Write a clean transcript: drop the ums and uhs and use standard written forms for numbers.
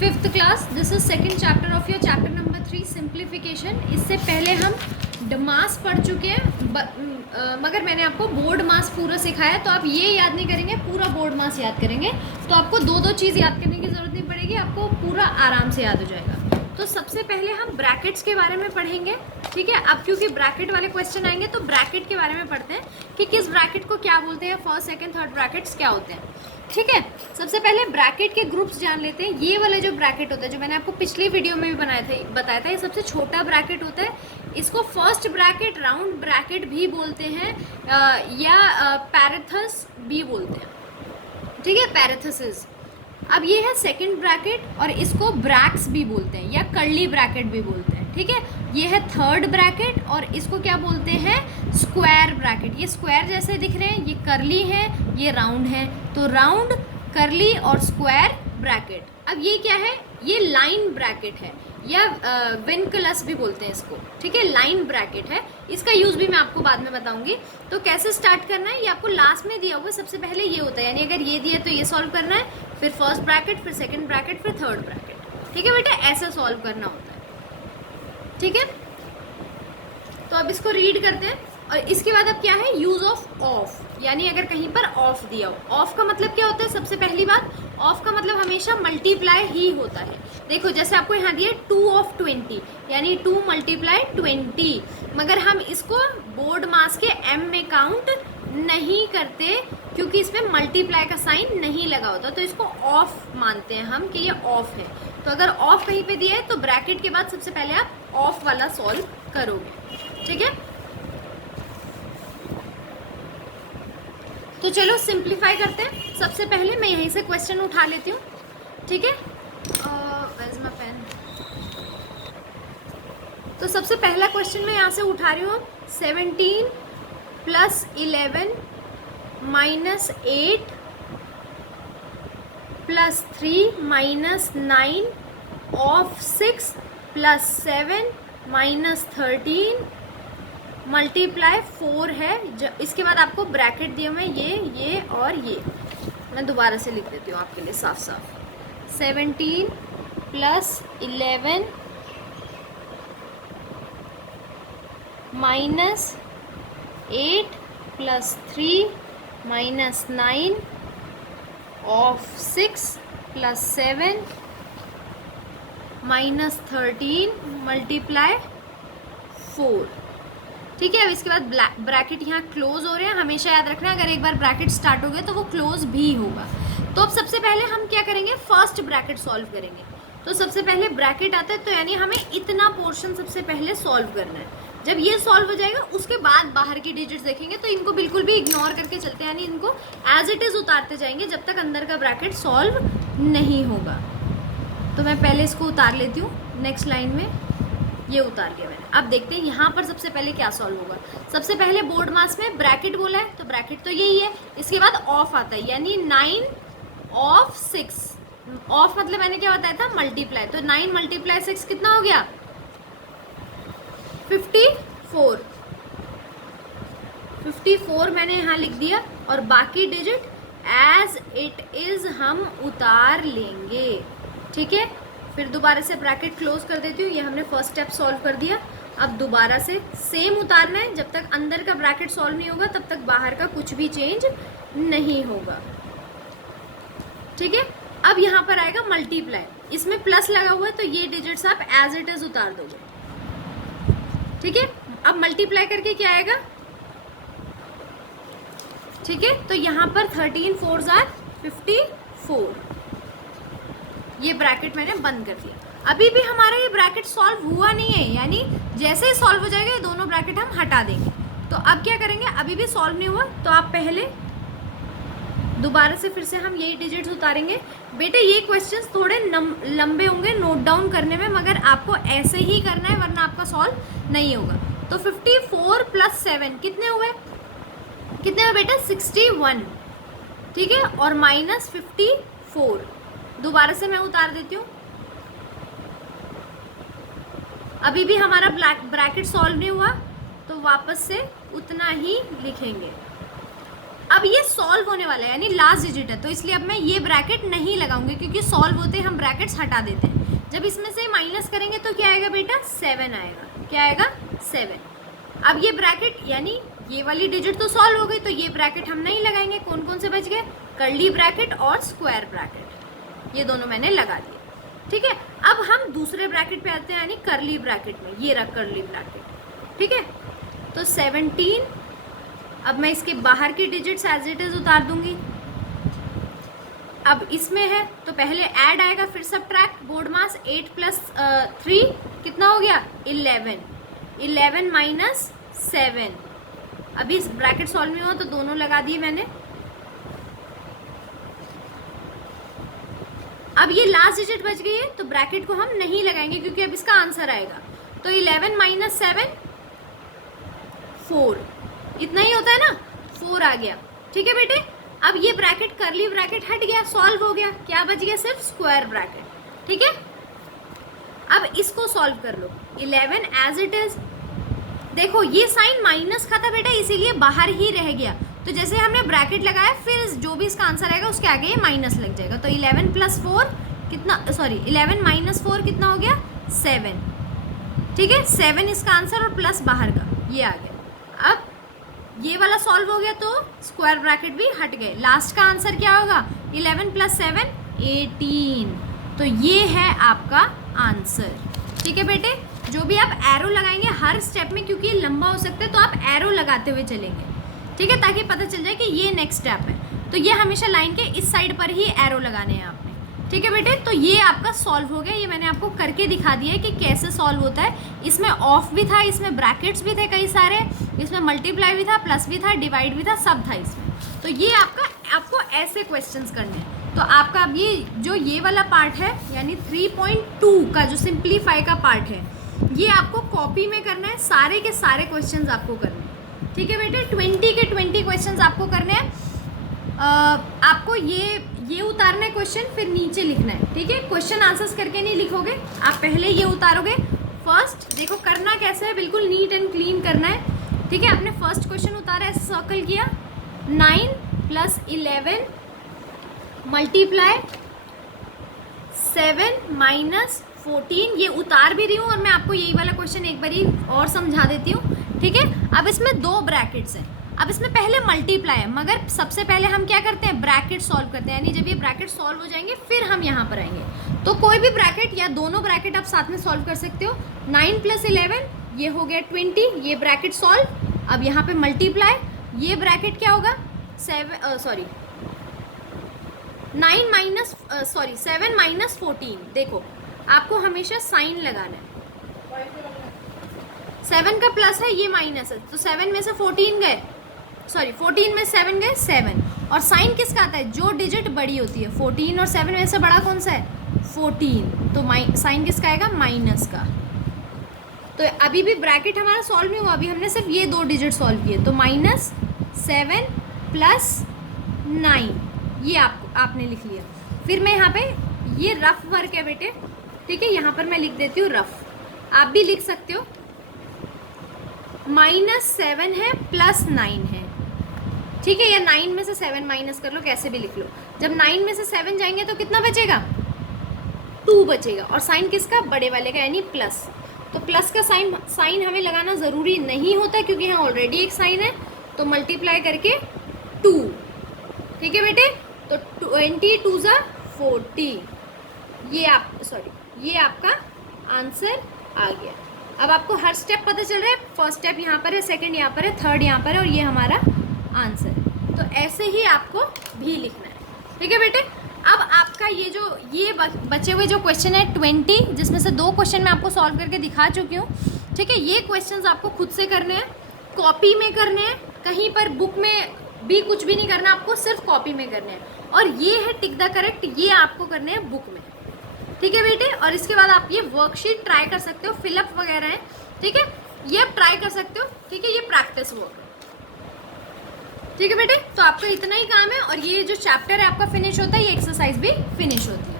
Fifth class, this is second chapter of your chapter number 3 simplification. इससे पहले हम मास पढ़ चुके हैं, मगर मैंने आपको बोर्ड मास पूरा सिखाया, तो आप ये याद नहीं करेंगे, पूरा बोर्ड मास याद करेंगे। तो आपको दो चीज़ याद करने की ज़रूरत नहीं पड़ेगी, आपको पूरा आराम से याद हो जाएगा। तो सबसे पहले हम ब्रैकेट्स के बारे में पढ़ेंगे, ठीक है। अब क्योंकि ब्रैकेट वाले क्वेश्चन आएंगे तो ब्रैकेट के बारे में पढ़ते हैं कि किस ब्रैकेट को क्या बोलते हैं, फर्स्ट सेकंड थर्ड ब्रैकेट्स क्या होते हैं, ठीक है। सबसे पहले ब्रैकेट के ग्रुप्स जान लेते हैं। ये वाला जो ब्रैकेट होता है, जो मैंने आपको पिछली वीडियो में भी बताया था, ये सबसे छोटा ब्रैकेट होता है। इसको फर्स्ट ब्रैकेट, राउंड ब्रैकेट भी बोलते हैं, या पैरेथस भी बोलते हैं, ठीक है, पैरेथसिस। अब ये है सेकंड ब्रैकेट और इसको ब्रैक्स भी बोलते हैं या कर्ली ब्रैकेट भी बोलते हैं, ठीक है। ये है थर्ड ब्रैकेट और इसको क्या बोलते हैं, स्क्वायर ब्रैकेट। ये स्क्वायर जैसे दिख रहे हैं, ये कर्ली है, ये राउंड है, तो राउंड, कर्ली और स्क्वायर ब्रैकेट। अब ये क्या है, ये लाइन ब्रैकेट है या विनकलस भी बोलते हैं इसको, ठीक है, लाइन ब्रैकेट है। इसका यूज़ भी मैं आपको बाद में बताऊंगी। तो कैसे स्टार्ट करना है ये आपको लास्ट में दिया हुआ। सबसे पहले ये होता है, यानी अगर ये दिया तो ये सॉल्व करना है, फिर फर्स्ट ब्रैकेट, फिर सेकंड ब्रैकेट, फिर थर्ड ब्रैकेट, ठीक है बेटा, ऐसे सॉल्व करना होता है, ठीक है। तो अब इसको रीड करते हैं। और इसके बाद अब क्या है, यूज ऑफ, यानी अगर कहीं पर ऑफ दिया हो। ऑफ का मतलब क्या होता है, सबसे पहली बात, ऑफ का मतलब हमेशा मल्टीप्लाई ही होता है। देखो जैसे आपको यहाँ दिया 2 ऑफ 20, यानी 2 मल्टीप्लाई 20, मगर हम इसको बोर्ड मास के m में काउंट नहीं करते क्योंकि इसमें मल्टीप्लाई का साइन नहीं लगा होता, तो इसको ऑफ मानते हैं हम कि ये ऑफ है। तो अगर ऑफ कहीं पे दिया है तो ब्रैकेट के बाद सबसे पहले आप ऑफ वाला सॉल्व करोगे, ठीक है। तो चलो सिंप्लीफाई करते हैं। सबसे पहले मैं यहीं से क्वेश्चन उठा लेती हूँ, ठीक है। Where's my pen? तो सबसे पहला क्वेश्चन मैं यहाँ से उठा रही हूँ, 17 + 11 - 8 + 3 - 9 of 6 + 7 - 13 मल्टीप्लाई 4 है। इसके बाद आपको ब्रैकेट दिए हुए ये और ये, मैं दोबारा से लिख देती हूँ आपके लिए साफ साफ। 17 + 11 - 8 + 3 - 9 of 6 + 7 - 13 मल्टीप्लाई 4, ठीक है। अब इसके बाद ब्रैकेट यहाँ क्लोज हो रहे हैं। हमेशा याद रखना, अगर एक बार ब्रैकेट स्टार्ट हो गए तो वो क्लोज भी होगा। तो अब सबसे पहले हम क्या करेंगे, फर्स्ट ब्रैकेट सॉल्व करेंगे। तो सबसे पहले ब्रैकेट आता है, तो यानी हमें इतना पोर्शन सबसे पहले सॉल्व करना है। जब ये सॉल्व हो जाएगा उसके बाद बाहर की डिजिट्स देखेंगे, तो इनको बिल्कुल भी इग्नोर करके चलते हैं, यानी इनको एज इट इज़ उतारते जाएंगे जब तक अंदर का ब्रैकेट सॉल्व नहीं होगा। तो मैं पहले इसको उतार लेती हूँ, नेक्स्ट लाइन में ये उतार लिया मैंने। अब देखते हैं यहाँ पर सबसे पहले क्या सॉल्व होगा। सबसे पहले बोर्ड मास में ब्रैकेट बोला है, तो ब्रैकेट तो यही है। इसके बाद ऑफ आता है, यानी 9 of 6। ऑफ मतलब मैंने क्या बताया था, मल्टीप्लाई। तो 9 × 6 कितना हो गया, 54। 54 मैंने यहाँ लिख दिया और बाकी डिजिट एज इट इज हम उतार लेंगे, ठीक है। फिर दोबारा से ब्रैकेट क्लोज कर देती हूँ। ये हमने फर्स्ट स्टेप सॉल्व कर दिया। अब दोबारा से सेम उतारना है। जब तक अंदर का ब्रैकेट सॉल्व नहीं होगा तब तक बाहर का कुछ भी चेंज नहीं होगा, ठीक है। अब यहाँ पर आएगा मल्टीप्लाई, इसमें प्लस लगा हुआ है तो ये डिजिट्स आप एज इट इज उतार दोगे, ठीक है। अब मल्टीप्लाई करके क्या आएगा, ठीक है। तो यहाँ पर 13 4s are 54। ये ब्रैकेट मैंने बंद कर दिया। अभी भी हमारा ये ब्रैकेट सॉल्व हुआ नहीं है, यानी जैसे ही सॉल्व हो जाएगा ये दोनों ब्रैकेट हम हटा देंगे। तो अब क्या करेंगे, अभी भी सॉल्व नहीं हुआ तो आप पहले दोबारा से फिर से हम यही डिजिट्स उतारेंगे। बेटे ये क्वेश्चंस थोड़े लंबे होंगे नोट डाउन करने में, मगर आपको ऐसे ही करना है वरना आपका सॉल्व नहीं होगा। तो 54 + 7 कितने हुए, बेटा 61, ठीक है, और -54। दोबारा से मैं उतार देती हूँ। अभी भी हमारा ब्रैकेट सॉल्व नहीं हुआ तो वापस से उतना ही लिखेंगे। अब ये सॉल्व होने वाला है यानी लास्ट डिजिट है, तो इसलिए अब मैं ये ब्रैकेट नहीं लगाऊंगी क्योंकि सॉल्व होते हम ब्रैकेट्स हटा देते हैं। जब इसमें से माइनस करेंगे तो क्या आएगा बेटा 7 आएगा। क्या आएगा 7। अब ये ब्रैकेट यानी ये वाली डिजिट तो सॉल्व हो गई, तो ये ब्रैकेट हम नहीं लगाएंगे। कौन कौन से बच गए, कर्ली ब्रैकेट और स्क्वायर ब्रैकेट, ये दोनों मैंने लगा दिए। ठीक है, अब हम दूसरे ब्रैकेट पे आते हैं यानी कर्ली ब्रैकेट में, ये रख कर्ली ब्रैकेट। ठीक है, तो 17, अब मैं इसके बाहर की डिजिट्स एज इट इज उतार दूंगी। अब इसमें है तो पहले ऐड आएगा फिर सब्ट्रैक्ट, बोर्ड मास 8 + 3 कितना हो गया 11, 11 - 7। अभी इस ब्रैकेट सॉल्व नहीं हुआ तो दोनों लगा दिए मैंने। अब ये लास्ट डिजिट बच गई है तो ब्रैकेट को हम नहीं लगाएंगे क्योंकि अब इसका आंसर आएगा। तो 11 - 7 4, इतना ही होता है ना, 4 आ गया। ठीक है बेटे, अब ये ब्रैकेट कर्ली ब्रैकेट हट गया, सॉल्व हो गया। क्या बच गया, सिर्फ स्क्वायर ब्रैकेट। ठीक है, अब इसको सॉल्व कर लो। 11 एज इट इज, देखो ये साइन माइनस का था बेटा इसीलिए बाहर ही रह गया, तो जैसे हमने ब्रैकेट लगाया फिर जो भी इसका आंसर आएगा उसके आगे ये माइनस लग जाएगा। तो 11 + 4 कितना, सॉरी 11 - 4 कितना हो गया 7। ठीक है, 7 इसका आंसर और प्लस बाहर का ये आ गया। अब ये वाला सॉल्व हो गया तो स्क्वायर ब्रैकेट भी हट गए। लास्ट का आंसर क्या होगा 11 + 7 18, तो ये है आपका आंसर। ठीक है बेटे, जो भी आप एरो लगाएंगे हर स्टेप में, क्योंकि ये लंबा हो सकता है तो आप एरो लगाते हुए चलेंगे। ठीक है, ताकि पता चल जाए कि ये नेक्स्ट स्टेप है, तो ये हमेशा लाइन के इस साइड पर ही एरो लगाने हैं आपने। ठीक है बेटे, तो ये आपका सॉल्व हो गया। ये मैंने आपको करके दिखा दिया है कि कैसे सॉल्व होता है। इसमें ऑफ भी था, इसमें ब्रैकेट्स भी थे कई सारे, इसमें मल्टीप्लाई भी था, प्लस भी था, डिवाइड भी था, सब था इसमें। तो ये आपको ऐसे क्वेश्चंस करने हैं। तो आपका अब ये वाला पार्ट है यानी 3.2 का जो सिंप्लीफाई का पार्ट है, ये आपको कॉपी में करना है। सारे के सारे क्वेश्चंस आपको करने हैं। ठीक है बेटे, 20 के 20 क्वेश्चंस आपको करने हैं। आपको ये उतारना है क्वेश्चन, फिर नीचे लिखना है। ठीक है, क्वेश्चन आंसर्स करके नहीं लिखोगे आप, पहले ये उतारोगे। फर्स्ट देखो करना कैसे है, बिल्कुल नीट एंड क्लीन करना है। ठीक है, आपने फर्स्ट क्वेश्चन उतारा, ऐसे सर्कल किया, 9 + 11 × 7 - 14, ये उतार भी रही हूँ और मैं आपको यही वाला क्वेश्चन एक बारी और समझा देती हूँ। ठीक है, अब इसमें 2 ब्रैकेट्स हैं। अब इसमें पहले मल्टीप्लाई है, मगर सबसे पहले हम क्या करते हैं ब्रैकेट सॉल्व करते हैं, यानी जब ये ब्रैकेट सॉल्व हो जाएंगे फिर हम यहाँ पर आएंगे। तो कोई भी ब्रैकेट या दोनों ब्रैकेट आप साथ में सॉल्व कर सकते हो। 9 + 11 ये हो गया 20, ये ब्रैकेट सॉल्व। अब यहाँ पे मल्टीप्लाई, ये ब्रैकेट क्या होगा 7 - 14। देखो आपको हमेशा साइन लगाना है, 7 का प्लस है, ये माइनस है, तो 7 में से 14 गए, सॉरी 14 में 7 गए 7। और साइन किसका आता है, जो डिजिट बड़ी होती है। 14 और 7 में से बड़ा कौन सा है 14, तो साइन किसका आएगा माइनस का। तो अभी भी ब्रैकेट हमारा सॉल्व नहीं हुआ, अभी हमने सिर्फ ये 2 डिजिट सॉल्व किए। तो -7 + 9 ये आपने लिख लिया। फिर मैं यहाँ पे, ये रफ वर्क है बेटे, ठीक है, यहाँ पर मैं लिख देती हूँ रफ, आप भी लिख सकते हो। -7 है +9 है, ठीक है, या 9 में से 7 माइनस कर लो, कैसे भी लिख लो। जब 9 में से 7 जाएंगे तो कितना बचेगा 2 बचेगा, और साइन किसका बड़े वाले का यानी प्लस। तो प्लस का साइन हमें लगाना ज़रूरी नहीं होता क्योंकि यहाँ ऑलरेडी एक साइन है, तो मल्टीप्लाई करके 2। ठीक है बेटे, तो 20 × 2 = 40, ये आपका आंसर आ गया। अब आपको हर स्टेप पता चल रहा है, फर्स्ट स्टेप यहाँ पर है, सेकंड यहाँ पर है, थर्ड यहाँ पर है, और ये हमारा आंसर है। तो ऐसे ही आपको भी लिखना है। ठीक है बेटे, अब आपका ये बचे हुए जो क्वेश्चन है 20, जिसमें से 2 क्वेश्चन मैं आपको सॉल्व करके दिखा चुकी हूँ। ठीक है, ये क्वेश्चंस आपको खुद से करने हैं, कॉपी में करने हैं, कहीं पर बुक में भी कुछ भी नहीं करना, आपको सिर्फ कॉपी में करने हैं। और ये है टिक द करेक्ट, ये आपको करने हैं बुक में। ठीक है बेटे, और इसके बाद आप ये वर्कशीट ट्राई कर सकते हो, फिलअप वगैरह है, ठीक है, ये आप ट्राई कर सकते हो। ठीक है, ये प्रैक्टिस वर्क है। ठीक है बेटे, तो आपका इतना ही काम है, और ये जो चैप्टर है आपका फिनिश होता है, ये एक्सरसाइज भी फिनिश होती है।